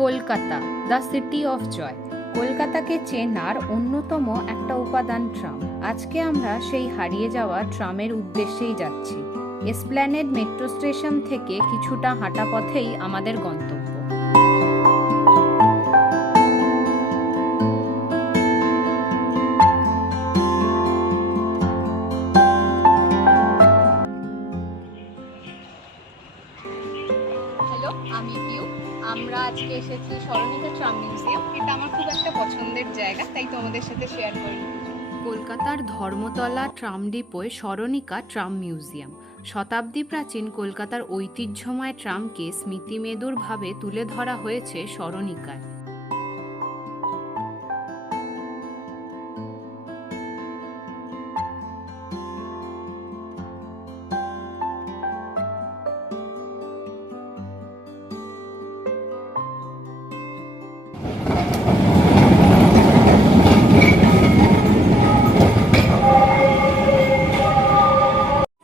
Kolkata, the city of joy. কলকাতাকে চেনার অন্যতম একটা উপাদান ট্রাম। আজকে আমরা সেই হারিয়ে যাওয়া ট্রামের উদ্দেশ্যেই যাচ্ছি। এসপ্ল্যানেড মেট্রো স্টেশন থেকে কিছুটা হাঁটা পথেই আমাদের গন্তব্য। হ্যালো, আমি পিউ। আমরা আজকে এসেছি স্মরণিকা ট্রাম মিউজিয়াম। এটা আমার খুব একটা পছন্দের জায়গা, তাই তোমাদের সাথে শেয়ার করি। কলকাতার ধর্মতলা ট্রাম ডিপোয় স্মরণিকা ট্রাম মিউজিয়াম। শতাব্দী প্রাচীন কলকাতার ঐতিহ্যময় ট্রামকে স্মৃতিমেদুরভাবে তুলে ধরা হয়েছে স্মরণিকায়।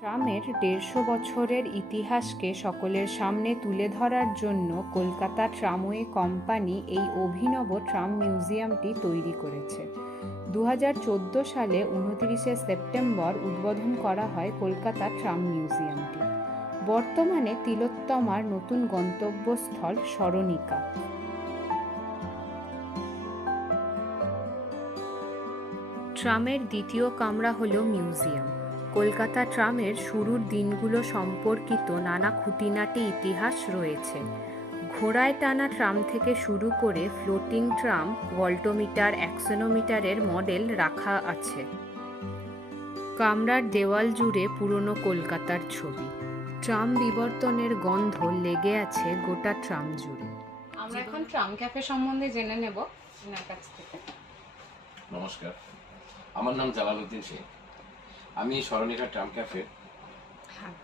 ট্রামের ১৫০ বছরের ইতিহাসকে সকলের সামনে তুলে ধরার জন্য কলকাতা ট্রামওয়ে কোম্পানি এই অভিনব ট্রাম মিউজিয়ামটি তৈরি করেছে। ২০১৪ সালে ২৯শে সেপ্টেম্বর উদ্বোধন করা হয় কলকাতা ট্রাম মিউজিয়ামটি। বর্তমানে তিলোত্তমার নতুন গন্তব্যস্থল স্মরণিকা। ট্রামের দ্বিতীয় কামরা হল মিউজিয়াম। কলকাতা ট্রামের শুরুর দিনগুলো সম্পর্কিত নানা খুঁটিনাটি ইতিহাস রয়েছে। ঘোড়ায় টানা ট্রাম থেকে শুরু করে ফ্লোটিং ট্রাম, ভল্টোমিটার, অ্যাক্সোনোমিটারের মডেল রাখা আছে। কামরার দেওয়াল জুড়ে পুরনো কলকাতার ছবি। ট্রাম বিবর্তনের গন্ধ লেগে আছে গোটা ট্রাম জুড়ে। আমরা এখন ট্রাম ক্যাফে সম্বন্ধে জেনে নেব ওনার কাছ থেকে। নমস্কার, আমার নাম জালালউদ্দিন শেখ। আমি স্মরণিকা ট্রাম ক্যাফের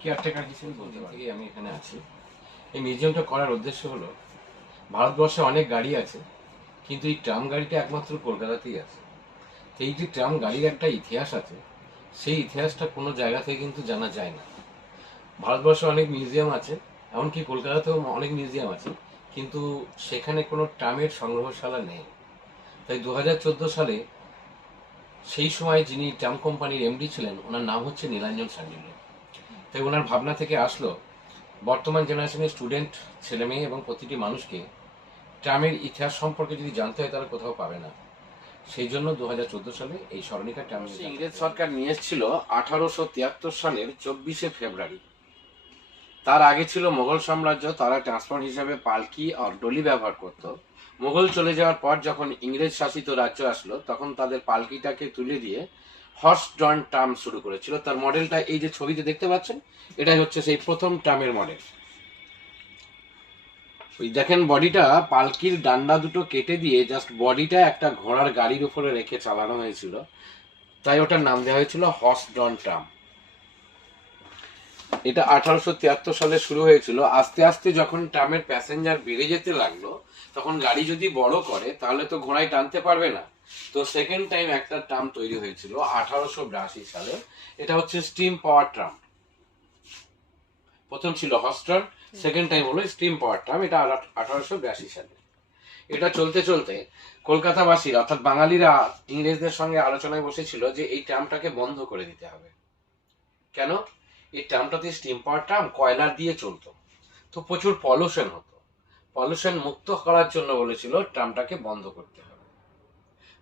কেয়ারটেকার হিসেবে বলতে পারি। আমি এখানে আছি। এই মিউজিয়ামটা করার উদ্দেশ্য হলো, ভারতবর্ষে অনেক গাড়ি আছে, কিন্তু এই ট্রাম গাড়িটা একমাত্র কলকাতাতেই আছে। তো এই যে ট্রাম গাড়ির একটা ইতিহাস আছে, সেই ইতিহাসটা কোনো জায়গা থেকে কিন্তু জানা যায় না। ভারতবর্ষে অনেক মিউজিয়াম আছে, এমনকি কলকাতাতেও অনেক মিউজিয়াম আছে, কিন্তু সেখানে কোনো ট্রামের সংগ্রহশালা নেই। তাই ২০১৪ সালে সেই সময় যিনি ট্রাম কোম্পানির এমডি ছিলেন, ওনার নাম হচ্ছে নীলাঞ্জন সান্ডিল্য। তাই ওনার ভাবনা থেকে আসলো, বর্তমান জেনারেশনের স্টুডেন্ট ছেলে মেয়ে এবং প্রতিটি মানুষকে ট্রামের ইতিহাস সম্পর্কে যদি জানতে হয় তারা কোথাও পাবে না। সেই জন্য ২০১৪ সালে এই স্মরণিকা ট্রাম ইংরেজ সরকার নিয়ে এসেছিল ১৮৭৩ সালের ২৪শে ফেব্রুয়ারি। তার আগে ছিল মোগল সাম্রাজ্য। তারা ট্রান্সপোর্ট হিসাবে পালকি আর ডলি ব্যবহার করত। মোগল চলে যাওয়ার পর যখন ইংরেজ শাসিত রাজ্য আসলো, তখন তাদের পালকিটাকে তুলে দিয়ে হর্স ড্রন ট্রাম শুরু করেছিল। তার মডেলটা এই যে ছবিতে দেখতে পাচ্ছেন, এটাই হচ্ছে সেই প্রথম ট্রামের মডেল। ওই দেখেন, বডিটা পালকির ডান্ডা দুটো কেটে দিয়ে জাস্ট বডিটা একটা ঘোড়ার গাড়ির উপরে রেখে চালানো হয়েছিল, তাই ওটার নাম দেওয়া হয়েছিল হর্স ড্রন ট্রাম। এটা ১৮৭৩ সালে শুরু হয়েছিল। আস্তে আস্তে যখন ট্রামের প্যাসেঞ্জার বেড়ে যেতে লাগলো, তখন গাড়ি যদি বড় করে তাহলে তো ঘোড়ায় টানতে পারবে না। তো সেকেন্ড টাইম একটা ট্রাম তৈরি হয়েছিল ১৮৮২ সালে। এটা হচ্ছে স্টিম পাওয়ার ট্রাম। প্রথম ছিল হর্স ট্রাম, সেকেন্ড টাইম হলো স্টিম পাওয়ার ট্রাম। এটা ১৮৮২ সালে। এটা চলতে চলতে কলকাতাবাসীর অর্থাৎ বাঙালিরা ইংরেজদের সঙ্গে আলোচনায় বসেছিল যে এই ট্রামটাকে বন্ধ করে দিতে হবে। কেন? এই ট্রামটাতে স্টিম পাওয়ার ট্রাম কয়লার দিয়ে চলতো, তো প্রচুর পলিউশন হতো। পলিউশন মুক্ত করার জন্য বলেছিল ট্রামটাকে বন্ধ করতে হবে।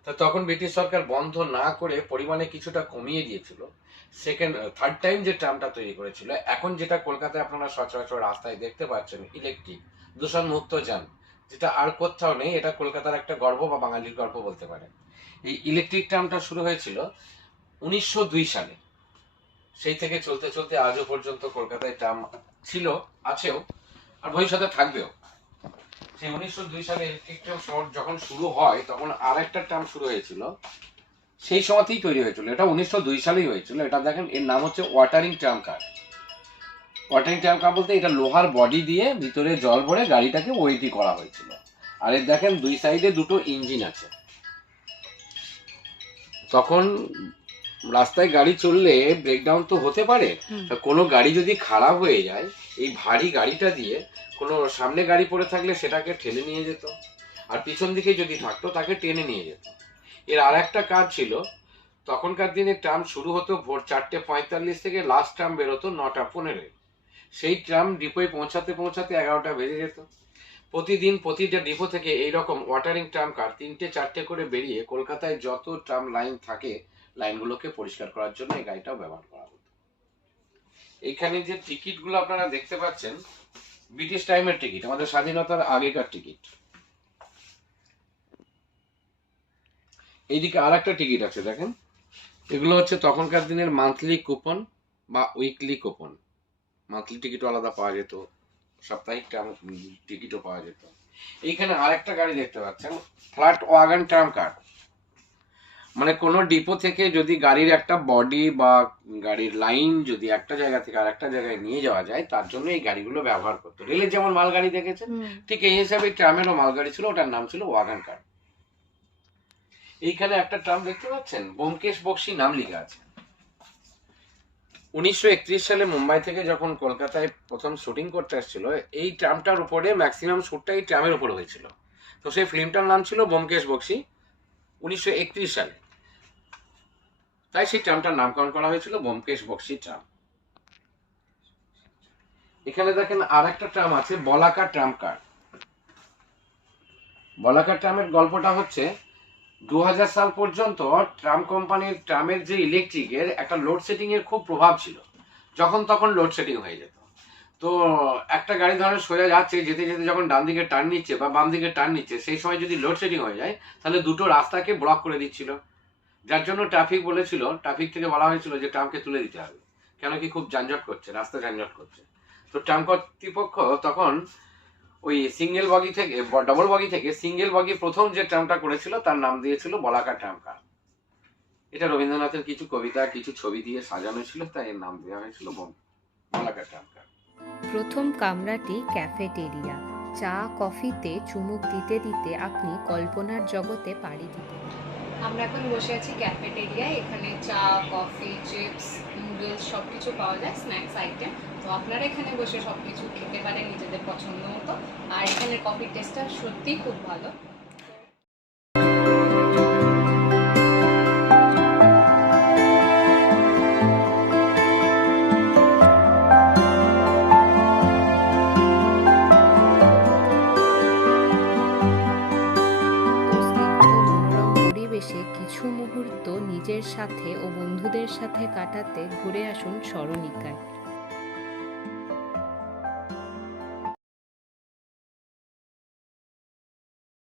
তা তখন ব্রিটিশ সরকার বন্ধ না করে পরিমাণে কিছুটা কমিয়ে দিয়েছিল। থার্ড টাইম যে ট্রামটা তৈরি করেছিল, এখন যেটা কলকাতায় আপনারা সচরাচর রাস্তায় দেখতে পাচ্ছেন, ইলেকট্রিক দূষণ মুক্ত যান, যেটা আর কোথাও নেই। এটা কলকাতার একটা গর্ব বা বাঙালির গর্ব বলতে পারেন। এই ইলেকট্রিক ট্রামটা শুরু হয়েছিল ১৯০২ সালে। সেই থেকে চলতে চলতে আজও পর্যন্ত কলকাতায় ট্রাম ছিল, আছেও, আর ভবিষ্যতে থাকবেও। সেই ১৯০২ সালে ইলেকট্রিক ট্রাম যখন শুরু হয়, তখন আর একটা ট্রাম শুরু হয়েছিল, সেই সময়তেই তৈরি হয়েছিল। এটা ১৯০২ সালেই হয়েছিল। এটা দেখেন, এর নাম হচ্ছে ওয়াটারিং ট্রাম কার। ওয়াটারিং ট্রাম কার বলতে এটা লোহার বডি দিয়ে ভিতরে জল ভরে গাড়িটাকে ওয়েটি করা হয়েছিল। আর এর দেখেন দুই সাইডে দুটো ইঞ্জিন আছে। তখন রাস্তায় গাড়ি চললে ব্রেকডাউন তো হতে পারে। তা কোনো গাড়ি যদি খারাপ হয়ে যায়, এই ভারী গাড়িটা দিয়ে কোনো সামনে গাড়ি পড়ে থাকলে সেটাকে ঠেলে নিয়ে যেত, আর পিছন দিকে যদি থাকতো তাকে টেনে নিয়ে যেত। এর আর একটা কাজ ছিল, তখনকার দিনে ট্রাম শুরু হতো ভোর 4:45 থেকে, লাস্ট ট্রাম বেরোতো 9:15। সেই ট্রাম ডিপোয় পৌঁছাতে পৌঁছাতে 11টা বেজে যেত। প্রতিদিন প্রতিটা ডিপো থেকে এইরকম ওয়াটারিং ট্রাম কার 3টে-4টে করে বেরিয়ে কলকাতায় যত ট্রাম লাইন থাকে লাইনগুলোকে পরিষ্কার করার জন্য এই গাড়িটাও ব্যবহার করা হতো। এইখানে যে টিকিটগুলো আপনারা দেখতে পাচ্ছেন, ব্রিটিশ টাইমের টিকিট, আমাদের স্বাধীনতার আগেকার টিকিট। এইদিকে আর একটা টিকিট আছে দেখেন, এগুলো হচ্ছে তখনকার দিনের মান্থলি কুপন বা উইকলি কুপন। মান্থলি টিকিটও আলাদা পাওয়া যেত, সাপ্তাহিক টিকিটও পাওয়া যেত। এইখানে আর একটা গাড়ি দেখতে পাচ্ছেন, ফ্ল্যাট ওয়াগন ট্রাম কার। মানে কোনো ডিপো থেকে যদি গাড়ির একটা বডি বা গাড়ির লাইন যদি একটা জায়গা থেকে আর একটা জায়গায় নিয়ে যাওয়া যায়, তার জন্য এই গাড়িগুলো ব্যবহার করতো। রেলের যেমন মালগাড়ি দেখেছেন, ঠিক এই হিসাবে ট্রামেরও মালগাড়ি ছিল, ওটার নাম ছিল ওয়াগন কার। এইখানে একটা ট্রাম দেখতে পাচ্ছেন, ব্যোমকেশ বক্সী নাম লেখা আছে। 1931 সালে মুম্বাই থেকে যখন কলকাতায় প্রথম শুটিং করতে আসছিল, এই ট্রামটার উপরে ম্যাক্সিমাম শ্যুটটা এই ট্রামের উপরে হয়েছিল। তো সেই ফিল্মটার নাম ছিল ব্যোমকেশ বক্সী, 1931 সালে। তাই সেই ট্রামটার নামকরণ করা হয়েছিল ব্যোমকেশ বক্সী ট্রাম। এখানে দেখেন আর একটা ট্রাম আছে, বলাকা ট্রাম কার। বলাকা ট্রামের গল্পটা হচ্ছে, 2000 সাল পর্যন্ত ট্রাম কোম্পানির ট্রামের যে ইলেকট্রিকের একটা লোডশেডিং এর খুব প্রভাব ছিল। যখন তখন লোডশেডিং হয়ে যেত। তো একটা গাড়ি ধরেন সোজা যাচ্ছে, যেতে যেতে যখন ডান দিকে টার্ন নিচ্ছে বা বাম দিকে টার্ন নিচ্ছে, সেই সময় যদি লোডশেডিং হয়ে যায়, তাহলে দুটো রাস্তাকে ব্লক করে দিচ্ছিল। যার জন্য ট্রাফিক থেকে বলা হয়েছিল যে ট্রামকে তুলে দিতে হবে, কেন কি খুব যানজট করছে, রাস্তা যানজট করছে। তো ট্রাম কর্তৃপক্ষ তখন ওই সিঙ্গেল বগি থেকে ডবল বগি থেকে সিঙ্গেল বগি প্রথম যে ট্রামটা করেছিল তার নাম দিয়েছিল বলাকা ট্রাম কার। এটা রবীন্দ্রনাথের কিছু কবিতা, কিছু ছবি দিয়ে সাজানো ছিল, তাই এর নাম দেওয়া হয়েছিল বলাকা ট্রাম কার। প্রথম কামরাটি ক্যাফেটেরিয়া। চা কফিতে চুমুক দিতে দিতে আপনি কল্পনার জগতে পাড়ি দিতেন। আমরা এখন বসে আছি ক্যাফেটেরিয়ায়। এখানে চা, কফি, চিপস, নুডলস সব কিছু পাওয়া যায়, স্ন্যাক্স আইটেম। তো আপনারা এখানে বসে সব কিছু খেতে পারেন নিজেদের পছন্দ মতো। আর এখানে কফির টেস্টটা সত্যিই খুব ভালো। পরিবেশে কিছু মুহূর্ত নিজের সাথে ও বন্ধুদের সাথে কাটাতে ঘুরে আসুন স্মরণিকায়।